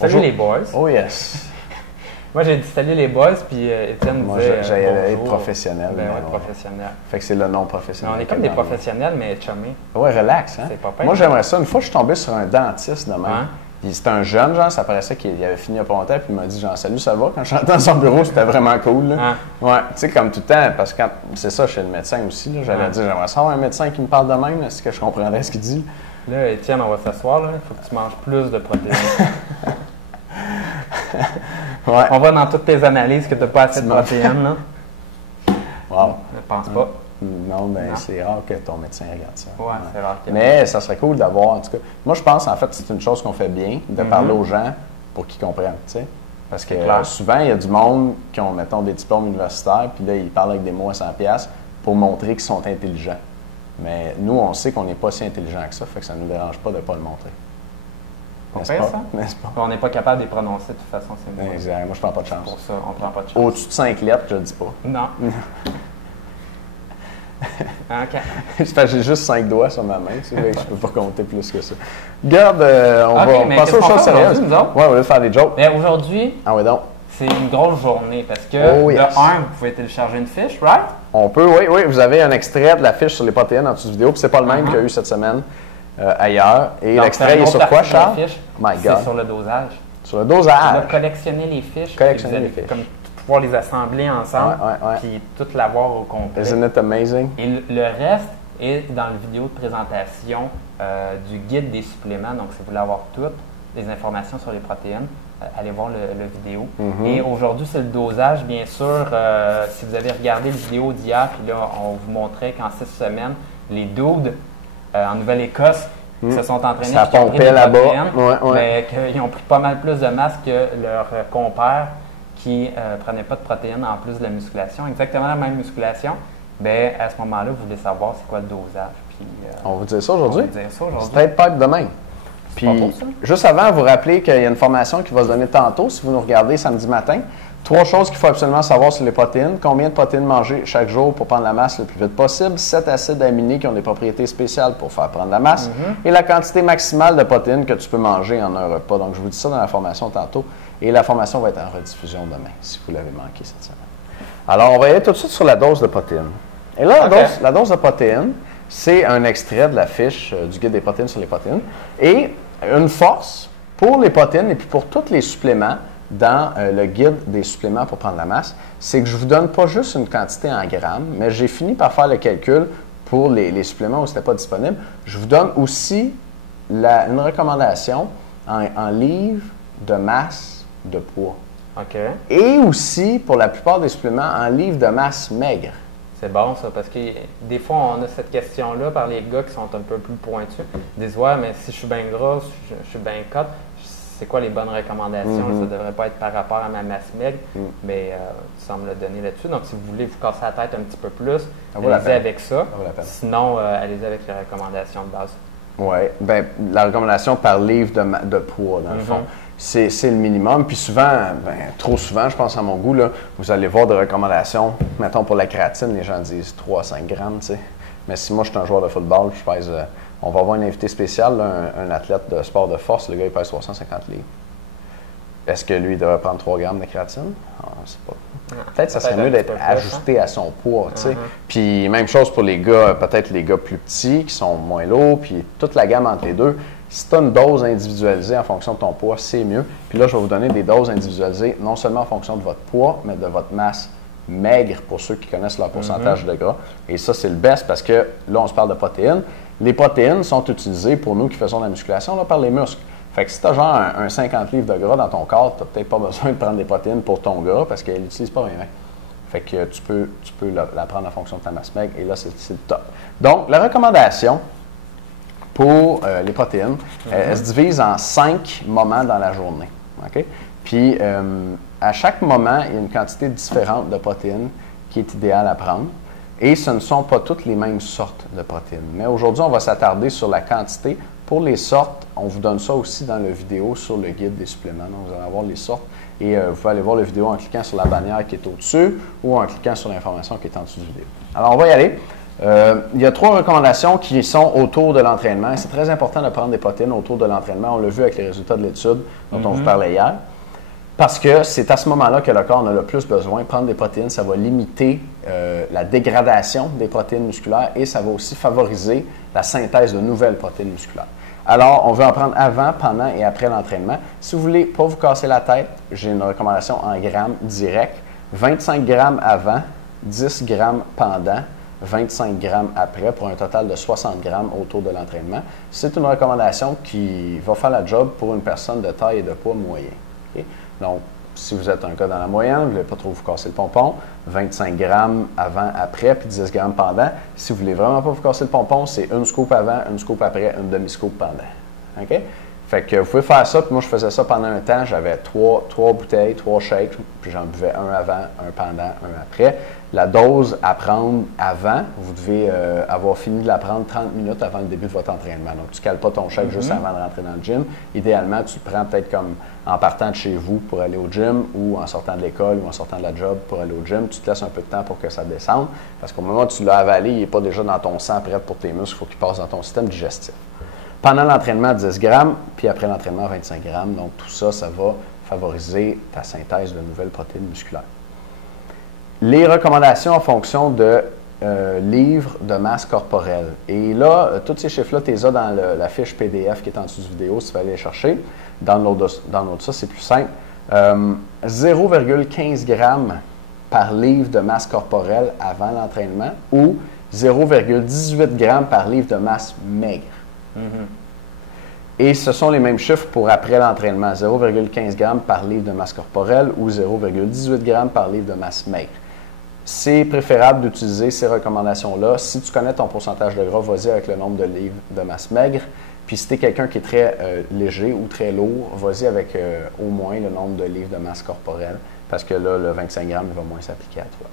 Salut les boys. Oh yes. Moi, j'ai dit salut les boys, puis Étienne Moi, disait j'allais être bonjour. professionnel. Ben ouais, ouais. professionnel. Fait que c'est le nom professionnel. On est comme des professionnels, mais chummés. Ouais, relax, hein? C'est pas pire. Moi, j'aimerais ça. Une fois, je suis tombé sur un dentiste de même. Ouais. C'était un jeune, genre, ça paraissait qu'il avait fini il y a pas longtemps, puis il m'a dit, genre, salut, ça va? Quand je suis rentré dans son bureau, c'était vraiment cool, là. Ah. Ouais, tu sais, comme tout le temps, parce que c'est ça chez le médecin aussi, là. J'allais dire, j'aimerais savoir un médecin qui me parle de même, est-ce que je comprendrais ce qu'il dit? Là, Étienne, on va s'asseoir, là. Il faut que tu manges plus de protéines. Ouais. On va dans toutes tes analyses que tu n'as pas assez de protéines, là. Wow. Je pense pas. Non, ben Non. c'est rare que ton médecin regarde ça. Ouais, c'est rare que... Mais ça serait cool d'avoir, en tout cas. Moi, je pense, en fait, c'est une chose qu'on fait bien, de parler aux gens pour qu'ils comprennent, tu sais. Parce que clair. souvent, il y a du monde qui ont, mettons, des diplômes universitaires, puis là, ils parlent avec des mots à 100$ pour montrer qu'ils sont intelligents. Mais nous, on sait qu'on n'est pas si intelligents que ça, fait que ça ne nous dérange pas de ne pas le montrer. On N'est-ce fait pas? ça? N'est-ce pas? On n'est pas capable de les prononcer, de toute façon, c'est moi. Exact. Moi, je prends pas de chance. Pour ça, on prend pas de chance. Au-dessus de 5 lettres, je le dis pas. Non. OK. C'est parce que j'ai juste 5 doigts sur ma main, tu sais, fait que je peux pas compter plus que ça. Regarde, on Ok, va mais passer qu'est-ce aux qu'on choses fait sérieuses. aujourd'hui, nous autres? Ouais, on va faire des jokes. Mais aujourd'hui, Ah oui, donc. c'est une grosse journée parce que, Oh, yes. de un, vous pouvez télécharger une fiche, right? On peut, oui, vous avez un extrait de la fiche sur les protéines en dessous de vidéo, puis c'est pas le même qu'il y a eu cette semaine ailleurs. Et Donc, l'extrait, il est sur quoi, Charles? My My God. God. C'est sur le dosage. Sur le Tu vas dosage. collectionner les fiches. Collectionner puis vous les allez fiches. Comme pouvoir les assembler ensemble, Ouais. puis toutes l'avoir au complet. Isn't it amazing? Et le reste est dans la vidéo de présentation du guide des suppléments. Donc, si vous voulez avoir toutes les informations sur les protéines, allez voir le vidéo. Et aujourd'hui, c'est le dosage. Bien sûr, si vous avez regardé la vidéo d'hier, puis là, on vous montrait qu'en 6 semaines, les dudes en Nouvelle-Écosse qui se sont entraînés, Ça qui ont pris pompait des là-bas. protéines, Ouais. mais qu'ils ont pris pas mal plus de masse que leurs compères qui ne prenaient pas de protéines en plus de la musculation. Exactement la même musculation. Bien, à ce moment-là, vous voulez savoir c'est quoi le dosage. Puis, On va vous dire ça aujourd'hui? on va vous dire ça aujourd'hui. C'est peut-être pas demain. C'est pas Puis, pour ça. juste avant, vous rappeler qu'il y a une formation qui va se donner tantôt, si vous nous regardez samedi matin. 3 choses qu'il faut absolument savoir sur les protéines. Combien de protéines manger chaque jour pour prendre la masse le plus vite possible. 7 acides aminés qui ont des propriétés spéciales pour faire prendre la masse. Et la quantité maximale de protéines que tu peux manger en un repas. Donc, je vous dis ça dans la formation tantôt. Et la formation va être en rediffusion demain, si vous l'avez manqué cette semaine. Alors, on va y aller tout de suite sur la dose de protéines. Et là, la dose de protéines, c'est un extrait de la fiche du guide des protéines sur les protéines. Et une force pour les protéines et puis pour tous les suppléments dans le guide des suppléments pour prendre la masse, c'est que je ne vous donne pas juste une quantité en grammes, mais j'ai fini par faire le calcul pour les suppléments où ce n'était pas disponible. Je vous donne aussi une recommandation en livres de masse de poids. OK. Et aussi, pour la plupart des suppléments, en livres de masse maigre. C'est bon, ça, parce que des fois, on a cette question-là par les gars qui sont un peu plus pointus. Ils disent, ouais, mais si je suis bien gras, je suis bien cut, c'est quoi les bonnes recommandations? Ça ne devrait pas être par rapport à ma masse maigre, mais tu sembles le donner là-dessus. Donc, si vous voulez vous casser la tête un petit peu plus, allez-y avec ça. vaut la peine. Sinon, allez-y avec les recommandations de base. Oui, bien, la recommandation par livre de poids, dans le fond. C'est le minimum. Puis souvent, trop souvent, je pense à mon goût, là, vous allez voir des recommandations. Mettons pour la créatine, les gens disent 3 à 5 grammes, tu sais. Mais si moi, je suis un joueur de football, je pèse. On va avoir un invité spécial, là, un athlète de sport de force. Le gars, il pèse 350 livres. Est-ce que lui, il devrait prendre 3 grammes de créatine? On ne sait pas. Peut-être que ça serait mieux d'être ajusté à son poids, tu sais. Puis même chose pour les gars, peut-être les gars plus petits, qui sont moins lourds, puis toute la gamme entre les deux. Si tu as une dose individualisée en fonction de ton poids, c'est mieux. Puis là, je vais vous donner des doses individualisées, non seulement en fonction de votre poids, mais de votre masse maigre, pour ceux qui connaissent leur pourcentage de gras. Et ça, c'est le best parce que là, on se parle de protéines. Les protéines sont utilisées pour nous qui faisons de la musculation là, par les muscles. Fait que si tu as genre un 50 livres de gras dans ton corps, tu n'as peut-être pas besoin de prendre des protéines pour ton gras parce qu'elle n'utilise pas rien. Fait que tu peux la prendre en fonction de ta masse maigre et là, c'est le top. Donc, la recommandation pour les protéines, elle se divise en 5 moments dans la journée. OK? Puis, à chaque moment, il y a une quantité différente de protéines qui est idéale à prendre. Et ce ne sont pas toutes les mêmes sortes de protéines. Mais aujourd'hui, on va s'attarder sur la quantité. Pour les sortes, on vous donne ça aussi dans la vidéo sur le guide des suppléments. Donc, vous allez avoir les sortes. Et vous pouvez aller voir la vidéo en cliquant sur la bannière qui est au-dessus ou en cliquant sur l'information qui est en dessous de la vidéo. Alors, on va y aller. Il y a 3 recommandations qui sont autour de l'entraînement. C'est très important de prendre des protéines autour de l'entraînement. On l'a vu avec les résultats de l'étude dont on vous parlait hier. Parce que c'est à ce moment-là que le corps en a le plus besoin. Prendre des protéines, ça va limiter la dégradation des protéines musculaires et ça va aussi favoriser la synthèse de nouvelles protéines musculaires. Alors, on veut en prendre avant, pendant et après l'entraînement. Si vous voulez pas vous casser la tête, j'ai une recommandation en grammes direct. 25 grammes avant, 10 grammes pendant, 25 grammes après pour un total de 60 grammes autour de l'entraînement. C'est une recommandation qui va faire la job pour une personne de taille et de poids moyen. Okay? Donc, si vous êtes un gars dans la moyenne, vous ne voulez pas trop vous casser le pompon, 25 grammes avant, après, puis 10 grammes pendant. Si vous ne voulez vraiment pas vous casser le pompon, c'est une scoop avant, une scoop après, une demi-scoop pendant. OK? Fait que vous pouvez faire ça, puis moi je faisais ça pendant un temps, j'avais 3 bouteilles, 3 shakes, puis j'en buvais un avant, un pendant, un après. La dose à prendre avant, vous devez avoir fini de la prendre 30 minutes avant le début de votre entraînement. Donc tu ne cales pas ton shake juste avant de rentrer dans le gym. Idéalement, tu le prends peut-être comme en partant de chez vous pour aller au gym ou en sortant de l'école ou en sortant de la job pour aller au gym. Tu te laisses un peu de temps pour que ça descende parce qu'au moment où tu l'as avalé, il n'est pas déjà dans ton sang prêt pour tes muscles, il faut qu'il passe dans ton système digestif. Pendant l'entraînement, 10 grammes, puis après l'entraînement, 25 grammes. Donc, tout ça, ça va favoriser ta synthèse de nouvelles protéines musculaires. Les recommandations en fonction de livres de masse corporelle. Et là, tous ces chiffres-là, tu les as dans la fiche PDF qui est en dessous de la vidéo, si tu veux aller les chercher. Download ça, c'est plus simple. 0,15 grammes par livre de masse corporelle avant l'entraînement ou 0,18 grammes par livre de masse maigre. Et ce sont les mêmes chiffres pour après l'entraînement, 0,15 g par livre de masse corporelle ou 0,18 g par livre de masse maigre. C'est préférable d'utiliser ces recommandations-là. Si tu connais ton pourcentage de gras, vas-y avec le nombre de livres de masse maigre. Puis si tu es quelqu'un qui est très léger ou très lourd, vas-y avec au moins le nombre de livres de masse corporelle parce que là, le 25 g, il va moins s'appliquer à toi.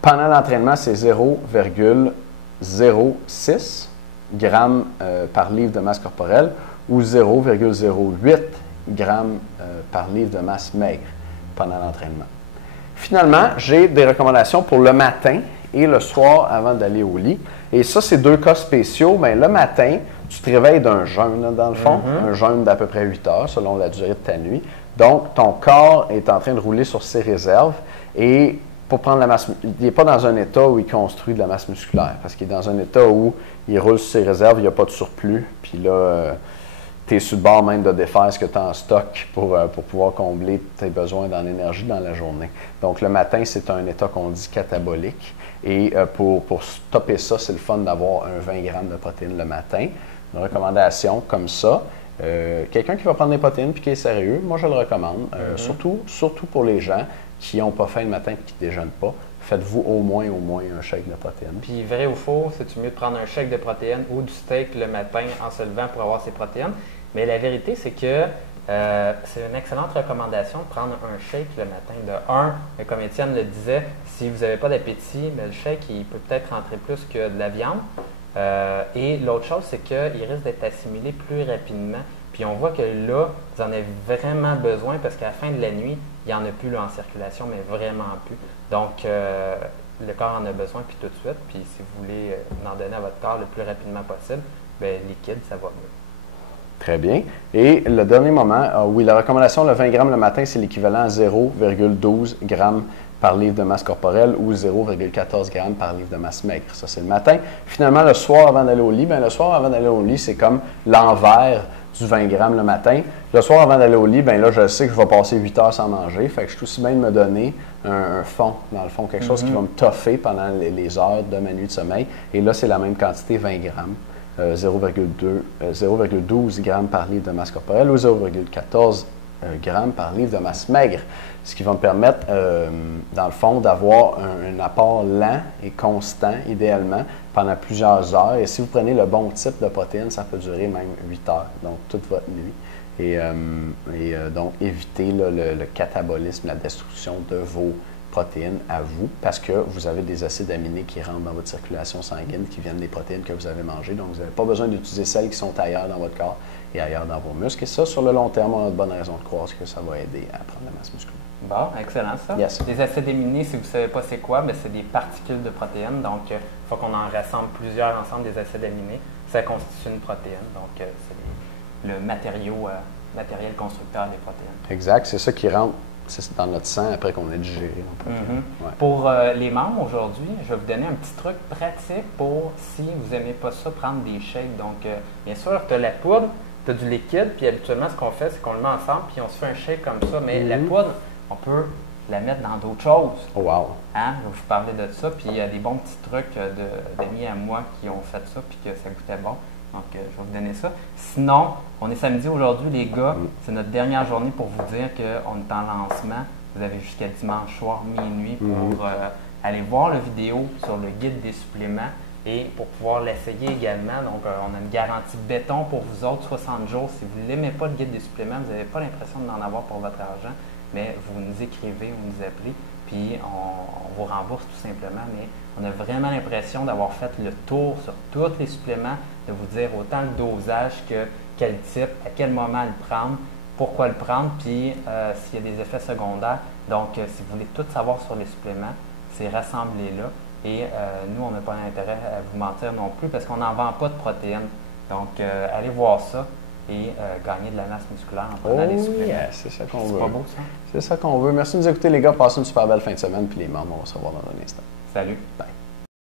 Pendant l'entraînement, c'est 0,06 grammes par livre de masse corporelle ou 0,08 grammes par livre de masse maigre pendant l'entraînement. Finalement, j'ai des recommandations pour le matin et le soir avant d'aller au lit. Et ça, c'est 2 cas spéciaux. Bien, le matin, tu te réveilles d'un jeûne, là, dans le fond, un jeûne d'à peu près 8 heures selon la durée de ta nuit. Donc, ton corps est en train de rouler sur ses réserves et pour prendre la masse, il n'est pas dans un état où il construit de la masse musculaire, parce qu'il est dans un état où il roule sur ses réserves, il n'y a pas de surplus, puis là, tu es sur le bord même de défaire ce que tu as en stock pour pouvoir combler tes besoins dans l'énergie dans la journée. Donc, le matin, c'est un état qu'on dit catabolique, et pour stopper ça, c'est le fun d'avoir un 20 g de protéines le matin. Une recommandation comme ça. Quelqu'un qui va prendre des protéines et qui est sérieux, moi, je le recommande, surtout pour les gens qui n'ont pas faim le matin et qui ne déjeunent pas, faites-vous au moins un shake de protéines. Puis vrai ou faux, c'est mieux de prendre un shake de protéines ou du steak le matin en se levant pour avoir ses protéines. Mais la vérité, c'est que c'est une excellente recommandation de prendre un shake le matin. De comme Étienne le disait, si vous n'avez pas d'appétit, le shake, il peut peut-être rentrer plus que de la viande. Et l'autre chose, c'est qu'il risque d'être assimilé plus rapidement. Puis on voit que là, vous en avez vraiment besoin parce qu'à la fin de la nuit, il n'y en a plus là, en circulation, mais vraiment plus. Donc, le corps en a besoin puis tout de suite. Puis si vous voulez en donner à votre corps le plus rapidement possible, bien, liquide, ça va mieux. Très bien. Et le dernier moment, oui, la recommandation, le 20 g le matin, c'est l'équivalent à 0,12 g par livre de masse corporelle ou 0,14 g par livre de masse maigre. Ça, c'est le matin. Finalement, le soir avant d'aller au lit, bien, le soir avant d'aller au lit, c'est comme l'envers du 20 g le matin. Le soir avant d'aller au lit, bien là, je sais que je vais passer 8 heures sans manger. Fait que je suis aussi bien de me donner un fond, dans le fond, quelque chose qui va me toffer pendant les heures de ma nuit de sommeil. Et là, c'est la même quantité, 20 g. 0,12 g par livre de masse corporelle ou 0,14 g par livre de masse maigre. Ce qui va me permettre, dans le fond, d'avoir un apport lent et constant, idéalement, pendant plusieurs heures. Et si vous prenez le bon type de protéines, ça peut durer même 8 heures, donc toute votre nuit. Et donc, éviter là, le catabolisme, la destruction de vos protéines à vous parce que vous avez des acides aminés qui rentrent dans votre circulation sanguine, qui viennent des protéines que vous avez mangées. Donc, vous n'avez pas besoin d'utiliser celles qui sont ailleurs dans votre corps et ailleurs dans vos muscles. Et ça, sur le long terme, on a de bonnes raisons de croire que ça va aider à prendre la masse musculaire. Bon, excellent ça. Yes. Les acides aminés, si vous ne savez pas c'est quoi, c'est des particules de protéines. Donc, il faut qu'on en rassemble plusieurs ensemble des acides aminés. Ça constitue une protéine. Donc, c'est le matériel constructeur des protéines. Exact. C'est ça qui rentre dans notre sang après qu'on ait digéré. Ouais. Pour les membres aujourd'hui, je vais vous donner un petit truc pratique pour si vous n'aimez pas ça, prendre des shakes. Donc, bien sûr, tu as la poudre, tu as du liquide, puis habituellement, ce qu'on fait, c'est qu'on le met ensemble, puis on se fait un shake comme ça. Mais la poudre, on peut la mettre dans d'autres choses. Oh, wow! Hein? Je vous parlais de ça, puis il y a des bons petits trucs d'amis à moi qui ont fait ça, puis que ça goûtait bon. Donc, je vais vous donner ça. Sinon, on est samedi aujourd'hui, les gars. C'est notre dernière journée pour vous dire qu'on est en lancement. Vous avez jusqu'à dimanche soir, minuit, pour aller voir la vidéo sur le guide des suppléments et pour pouvoir l'essayer également. Donc, on a une garantie béton pour vous autres, 60 jours. Si vous n'aimez pas le guide des suppléments, vous n'avez pas l'impression d'en avoir pour votre argent, mais vous nous écrivez, vous nous appelez, puis on vous rembourse tout simplement. Mais on a vraiment l'impression d'avoir fait le tour sur tous les suppléments, de vous dire autant le dosage que quel type, à quel moment le prendre, pourquoi le prendre, puis s'il y a des effets secondaires. Donc, si vous voulez tout savoir sur les suppléments, c'est rassemblé là. Et nous, on n'a pas l'intérêt à vous mentir non plus parce qu'on n'en vend pas de protéines. Donc, allez voir ça et gagner de la masse musculaire en prenant les suppléments. Yeah, c'est ça qu'on veut. C'est pas beau, ça? C'est ça qu'on veut. Merci de nous écouter, les gars. Passez une super belle fin de semaine. Puis les membres, on va se revoir dans un instant. Salut. Bye.